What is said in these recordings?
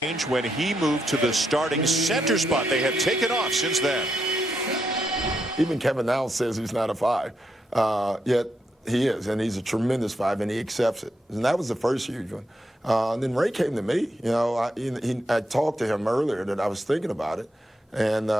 when he moved to the starting center spot. They have taken off since then. Even Kevin now says he's not a 5, yet he is, and he's a tremendous 5, and he accepts it. And that was the first huge one. And then Ray came to me. You know, I talked to him earlier that I was thinking about it, and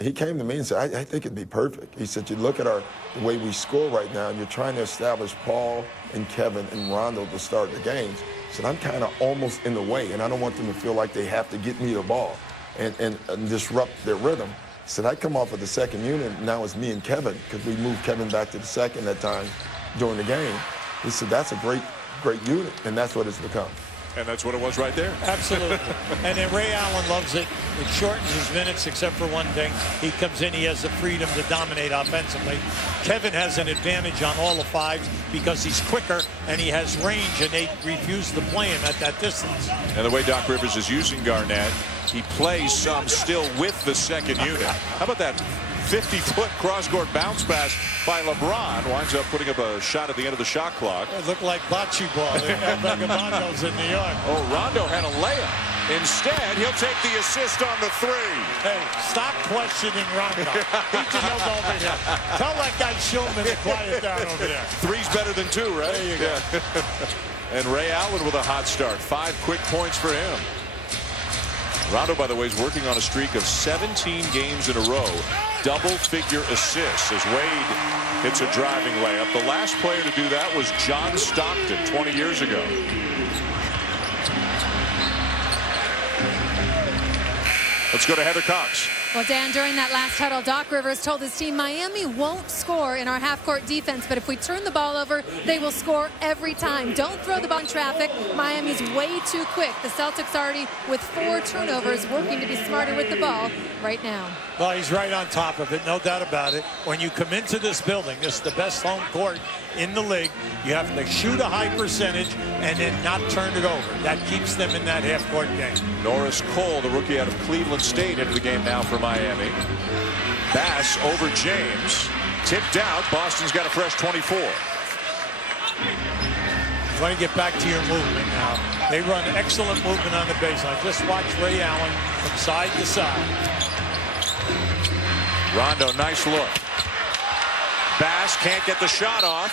he came to me and said, I think it'd be perfect. He said, you look at the way we score right now, and you're trying to establish Paul and Kevin and Rondo to start the games. He said, I'm kind of almost in the way, and I don't want them to feel like they have to get me the ball and disrupt their rhythm. He said, I come off of the second unit, and now it's me and Kevin, because we moved Kevin back to the second that time during the game. He said, that's a great unit, and that's what it's become. And that's what it was right there. Absolutely. And then Ray Allen loves it. It shortens his minutes, except for one thing. He comes in, he has the freedom to dominate offensively. Kevin has an advantage on all the 5s because he's quicker and he has range, and they refuse to play him at that distance. And the way Doc Rivers is using Garnett, he plays some still with the second unit. How about that 50-foot cross-court bounce pass by LeBron? Winds up putting up a shot at the end of the shot clock. It looked like bocce ball. Vagabondos in New York. Oh, Rondo had a layup. Instead, he'll take the assist on the 3. Hey, stop questioning Rondo. He can look over here. Tell that guy Shulman to quiet down over there. 3's better than 2, right? There you go. And Ray Allen with a hot start. 5 quick points for him. Rondo, by the way, is working on a streak of 17 games in a row. Double-figure assists as Wade hits a driving layup. The last player to do that was John Stockton 20 years ago. Let's go to Heather Cox. Well, Dan, during that last huddle, Doc Rivers told his team Miami won't score in our half-court defense, but if we turn the ball over, they will score every time. Don't throw the ball in traffic. Miami's way too quick. The Celtics already with 4 turnovers, working to be smarter with the ball right now. Well, he's right on top of it, no doubt about it. When you come into this building, this is the best home court in the league. You have to shoot a high percentage and then not turn it over. That keeps them in that half-court game. Norris Cole, the rookie out of Cleveland State, into the game now for Miami. Bass over James. Tipped out. Boston's got a fresh 24. You want to get back to your movement now. They run excellent movement on the baseline. Just watch Ray Allen from side to side. Rondo, nice look. Bass can't get the shot off.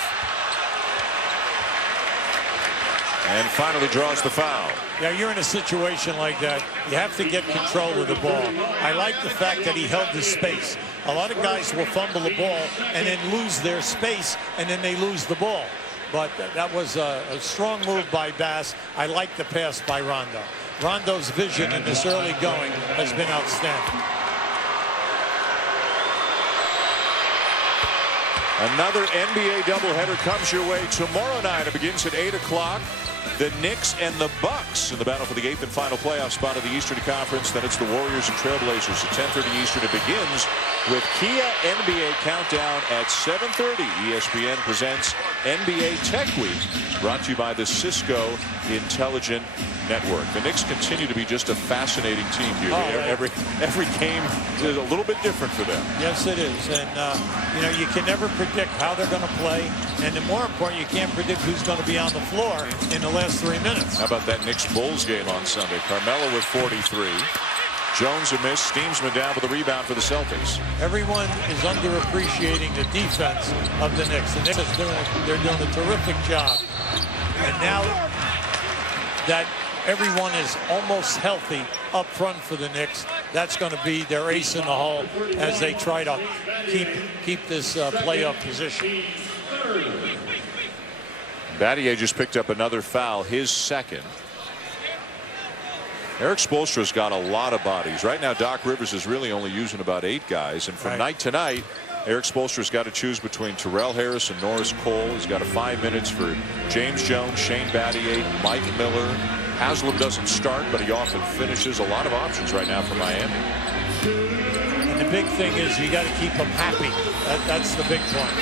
And finally draws the foul. Yeah, you're in a situation like that. You have to get control of the ball. I like the fact that he held his space. A lot of guys will fumble the ball and then lose their space, and then they lose the ball. But that was a strong move by Bass. I like the pass by Rondo. Rondo's vision in this early going has been outstanding. Another NBA doubleheader comes your way tomorrow night. It begins at 8 o'clock. The Knicks and the Bucks in the battle for the 8th and final playoff spot of the Eastern Conference. Then it's the Warriors and Trailblazers at 10:30 Eastern. It begins with Kia NBA Countdown at 7:30. ESPN presents NBA Tech Week, brought to you by the Cisco Intelligent Network. The Knicks continue to be just a fascinating team here. Every game is a little bit different for them. Yes, it is. And, you know, you can never predict how they're going to play. And the more important, you can't predict who's going to be on the floor in the last 3 minutes. How about that Knicks-Bulls game on Sunday? Carmelo with 43. Jones a miss. Steamsman down with a rebound for the Celtics. Everyone is underappreciating the defense of the Knicks. The Knicks they're doing a terrific job. And now that everyone is almost healthy up front for the Knicks, that's going to be their ace in the hole as they try to keep this playoff position. Battier just picked up another foul, his second. Eric Spoelstra's got a lot of bodies. Right now, Doc Rivers is really only using about 8 guys. And from night to night, Eric Spoelstra's got to choose between Terrell Harris and Norris Cole. He's got 5 minutes for James Jones, Shane Battier, Mike Miller. Haslam doesn't start, but he often finishes. A lot of options right now for Miami. And the big thing is you got to keep them happy. That's the big point.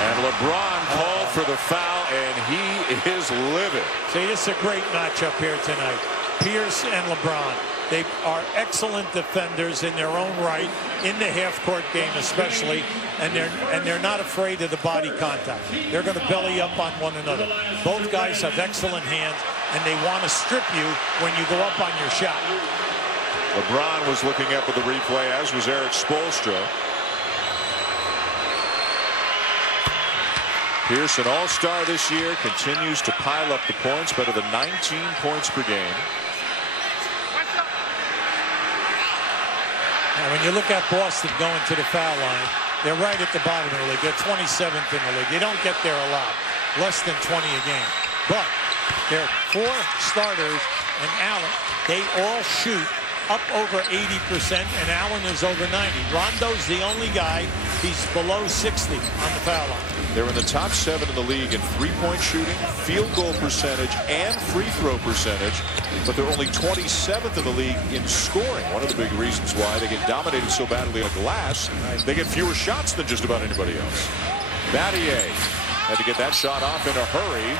And LeBron called for the foul, and he is livid. See, it's a great matchup here tonight. Pierce and LeBron. They are excellent defenders in their own right, in the half-court game especially, and they're not afraid of the body contact. They're going to belly up on one another. Both guys have excellent hands. and they want to strip you when you go up on your shot. LeBron was looking up at the replay, as was Eric Spoelstra. Pierce, an all-star this year, continues to pile up the points, better than 19 points per game. And when you look at Boston going to the foul line, they're right at the bottom of the league. They're 27th in the league. They don't get there a lot, less than 20 a game. But their 4 starters and Allen, they all shoot up over 80%, and Allen is over 90. Rondo's the only guy, he's below 60 on the foul line. They're in the top 7 in the league in three-point shooting, field goal percentage, and free throw percentage, but they're only 27th in the league in scoring. One of the big reasons why they get dominated so badly on glass, they get fewer shots than just about anybody else. Battier had to get that shot off in a hurry.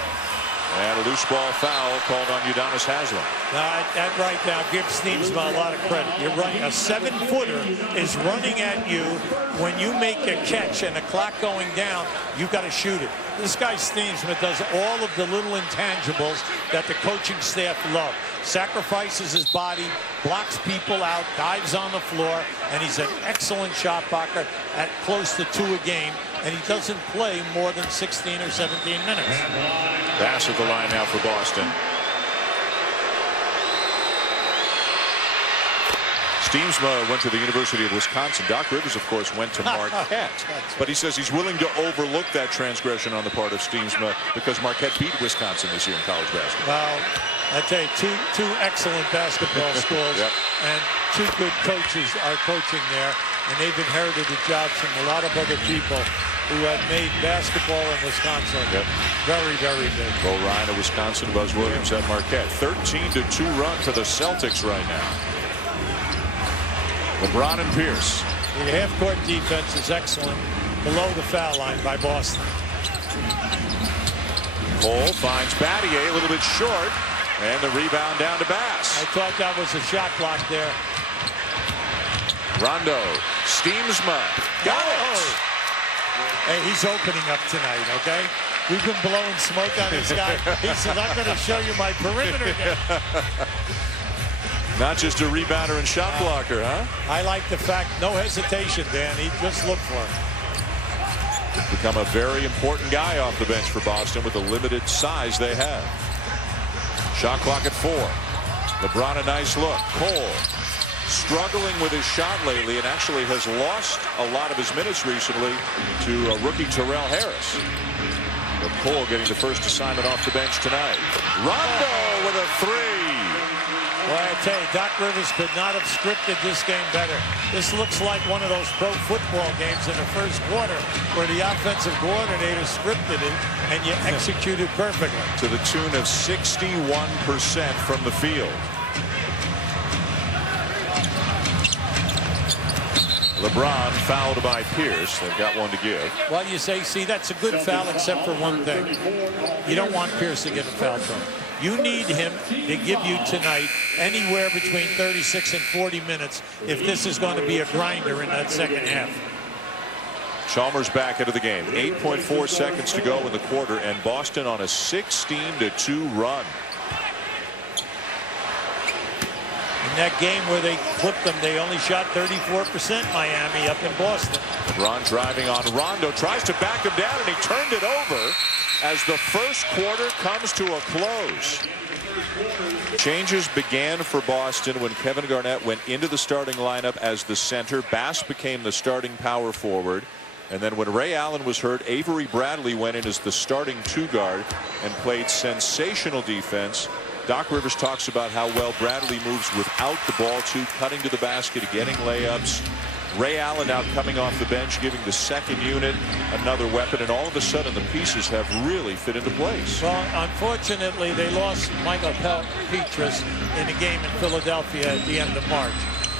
And a loose ball foul called on Udonis Haslem. That right now gives Stiemsma a lot of credit. You're right. A 7-footer is running at you when you make a catch and the clock going down. You've got to shoot it. This guy Stiemsma does all of the little intangibles that the coaching staff love. Sacrifices his body, blocks people out, dives on the floor, and he's an excellent shot blocker at close to 2 a game. And he doesn't play more than 16 or 17 minutes. Bass at the line now for Boston. Stiemsma went to the University of Wisconsin. Doc Rivers, of course, went to Marquette. But he says he's willing to overlook that transgression on the part of Stiemsma because Marquette beat Wisconsin this year in college basketball. Well, I tell you, two excellent basketball schools, Yep. and 2 good coaches are coaching there, and they've inherited the jobs from a lot of other people who have made basketball in Wisconsin very, very big. Bo Ryan of Wisconsin, Buzz Williams at Marquette. 13-2 run for the Celtics right now. LeBron and Pierce. The half-court defense is excellent below the foul line by Boston. Cole finds Battier a little bit short, and the rebound down to Bass. I thought that was a shot block there. Rondo, Stiemsma, got it! Hey, he's opening up tonight, okay? We've been blowing smoke on this guy. He said, I'm going to show you my perimeter game. Not just a rebounder and shot blocker, huh? I like the fact, no hesitation, Dan. He just looked for him. Become a very important guy off the bench for Boston with the limited size they have. Shot clock at 4. LeBron a nice look. Cole struggling with his shot lately and actually has lost a lot of his minutes recently to rookie Terrell Harris. But Cole getting the first assignment off the bench tonight. Rondo with a 3. Well, I tell you, Doc Rivers could not have scripted this game better. This looks like one of those pro football games in the first quarter where the offensive coordinator scripted it and you executed perfectly. To the tune of 61% from the field. LeBron fouled by Pierce. They've got one to give. Well, you say, see, that's a good foul except for one thing. You don't want Pierce to get a foul trouble. You need him to give you tonight anywhere between 36 and 40 minutes if this is going to be a grinder in that second half. Chalmers back into the game. 8.4 seconds to go in the quarter, and Boston on a 16-2 run. In that game where they clipped them, they only shot 34% Miami up in Boston. LeBron driving on Rondo, tries to back him down, and he turned it over as the first quarter comes to a close. Changes began for Boston when Kevin Garnett went into the starting lineup as the center. Bass became the starting power forward. And then when Ray Allen was hurt, Avery Bradley went in as the starting 2-guard and played sensational defense. Doc Rivers talks about how well Bradley moves without the ball, too, cutting to the basket, getting layups. Ray Allen now coming off the bench, giving the second unit another weapon, and all of a sudden the pieces have really fit into place. Well, unfortunately, they lost Michael Petras in a game in Philadelphia at the end of March.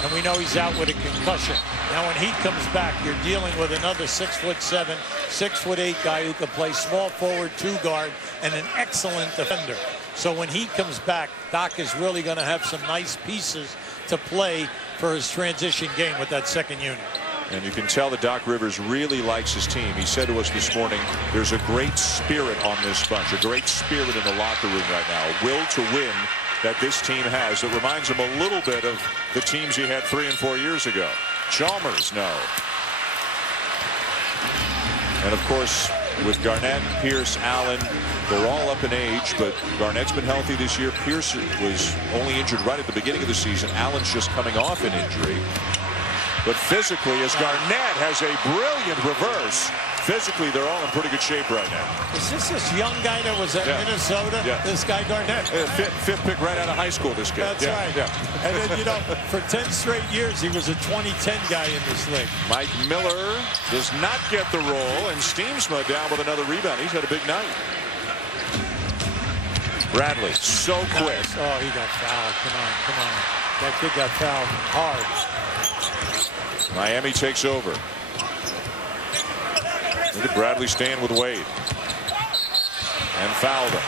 And we know he's out with a concussion. Now, when he comes back, you're dealing with another 6'7", 6'8" guy who can play small forward, 2-guard, and an excellent defender. So when he comes back, Doc is really going to have some nice pieces to play for his transition game with that second unit. And you can tell that Doc Rivers really likes his team. He said to us this morning, there's a great spirit on this bunch, a great spirit in the locker room right now, a will to win that this team has. It reminds him a little bit of the teams he had 3 and 4 years ago. Chalmers, no. And of course, with Garnett, Pierce, Allen, they're all up in age, but Garnett's been healthy this year. Pierce was only injured right at the beginning of the season. Allen's just coming off an injury. But physically, as Garnett has a brilliant reverse, physically they're all in pretty good shape right now. Is this young guy that was at Minnesota? Yeah. This guy Garnett? Fifth pick right out of high school, this kid. That's right. Yeah. And then, you know, for 10 straight years, he was a 2010 guy in this league. Mike Miller does not get the roll, and Steamsma down with another rebound. He's had a big night. Bradley, so quick. Nice. Oh, he got fouled. Come on, come on. That kid got fouled hard. Miami takes over. Look at Bradley stand with Wade. And fouled him.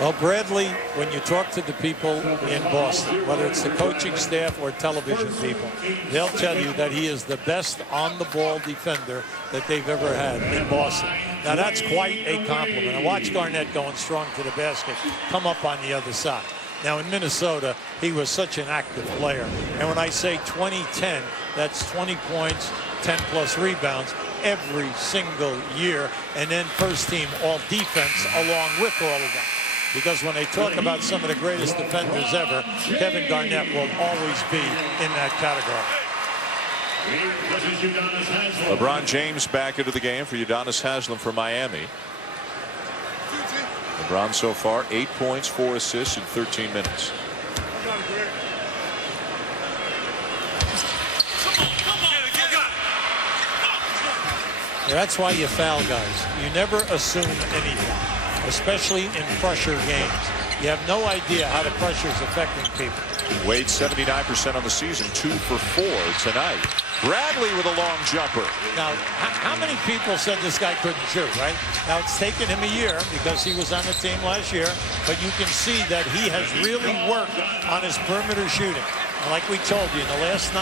Well, Bradley, when you talk to the people in Boston, whether it's the coaching staff or television people, they'll tell you that he is the best on-the-ball defender that they've ever had in Boston. Now, that's quite a compliment. I watched Garnett going strong to the basket, come up on the other side. Now, in Minnesota, he was such an active player. And when I say 20-10, that's 20 points, 10-plus rebounds every single year, and then first team all defense along with all of that. Because when they talk about some of the greatest defenders ever, Kevin Garnett will always be in that category. LeBron James back into the game for Udonis Haslem for Miami. LeBron so far 8 points, 4 assists in 13 minutes. Yeah, that's why you foul guys. You never assume anything, especially in pressure games. You have no idea how the pressure is affecting people. Wade 79% on the season, 2 for 4 tonight. Bradley with a long jumper. Now, how many people said this guy couldn't shoot, right? Now, it's taken him a year because he was on the team last year, but you can see that he has really worked on his perimeter shooting. And like we told you, in the last 9